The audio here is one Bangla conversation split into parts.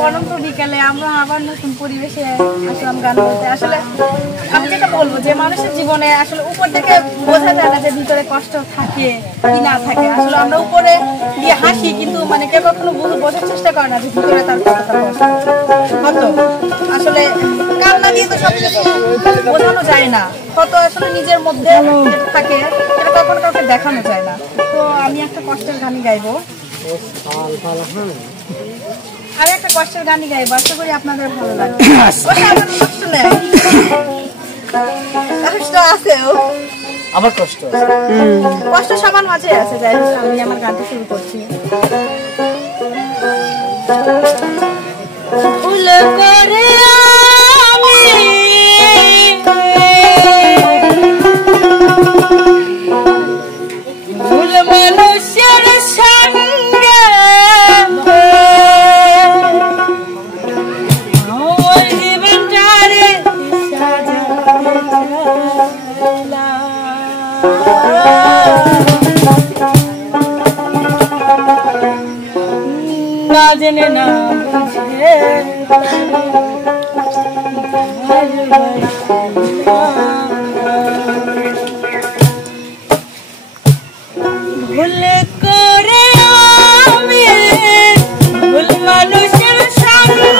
পরন্ত বিকালে আমরা আবার নতুন পরিবেশে আসলাম গান বলতে। আসলে আমি যেটা বলবো যে মানুষের জীবনে আসলে উপর থেকে বোঝা যায় না যে ভিতরে কষ্ট থাকে কি না থাকে। আসলে আমরা উপরে দিয়ে হাসি, কিন্তু মানে কেউ কখনো বোঝার চেষ্টা করে না যে ভিতরে তার কতটা কষ্ট কত। আসলে কান্না দিয়ে তো সবকিছু বোঝানো যায় না, কত আসলে নিজের মধ্যে থাকে সেটা কখনো কাউকে দেখানো যায় না। তো আমি একটা কষ্টের গানই গাইবো, আর একটা কষ্টের গানই গাইবো, আশা করি আপনাদের ভালো লাগবে। কষ্ট নেই, কষ্ট আছে, আমার কষ্ট কষ্ট সবার মাঝে আছে। যাই হোক, আমি আমার গানটা শুরু করছি। ভুল করে ভুল মানুষের সঙ্গে না জেনে না বুঝে ভুল করে আমি ভুল মানুষের সঙ্গে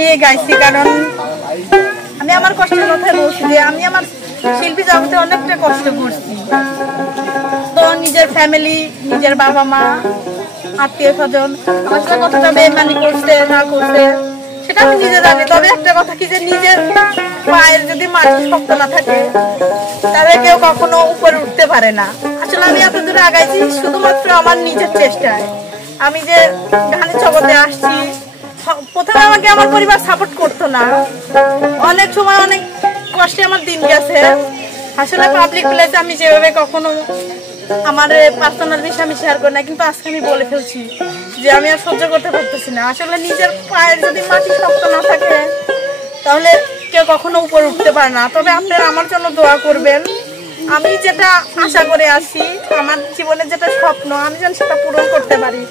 নিয়ে গাইছি, কারণ আমি আমার কষ্টের কথাই বলছি যে আমি আমার শিল্পী জগতে অনেকটা কষ্ট করছি। তো নিজের ফ্যামিলি, নিজের বাবা মা, আত্মীয় স্বজন আমার সাথে কতটা বেইমানি করছে না করছে সেটা আমি নিজে জানি। তবে একটা কথা কি, যে নিজের পায়ের যদি মাটি শক্ত না থাকে তাহলে কেউ কখনো উপরে উঠতে পারে না। আসলে আমি এত দূরে আগাইছি শুধুমাত্র আমার নিজের চেষ্টায়। আমি যে গানের জগতে আসছি, প্রথমে আমাকে আমার পরিবার সাপোর্ট করতো না, অনেক সময় অনেক কষ্টে আমার দিন গেছে। আসলে পাবলিক প্লেসে আমি যেভাবে কখনো আমার পার্সোনাল বিষয় আমি শেয়ার করি না, কিন্তু আজকে আমি বলে ফেলছি যে আমি আর সহ্য করতে পারতেছি না। আসলে নিজের পায়ের যদি মাটি শক্ত না থাকে তাহলে কেউ কখনো উপরে উঠতে পারে না। তবে আপনারা আমার জন্য দোয়া করবেন, আমি যেটা আশা করে আসি, আমার জীবনের যেটা স্বপ্ন, আমি যেন সেটা পূরণ করতে পারি।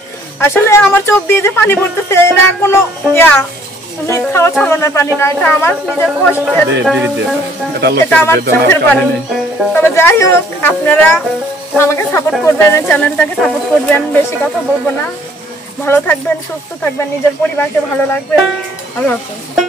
আসলে আমার চোখ দিয়ে যে পানি পড়তেছে এটা কোনো মিথ্যা ছলনার পানি না, এটা আমার নিজের কষ্টের, এটা আমার চোখের পানি। তবে যাই হোক, আপনারা আমাকে সাপোর্ট করবেন, চ্যানেলটাকে সাপোর্ট করবেন। বেশি কথা বলবো না, ভালো থাকবেন, সুস্থ থাকবেন, নিজের পরিবারকে ভালো রাখবেন। আল্লাহ হাফেজ।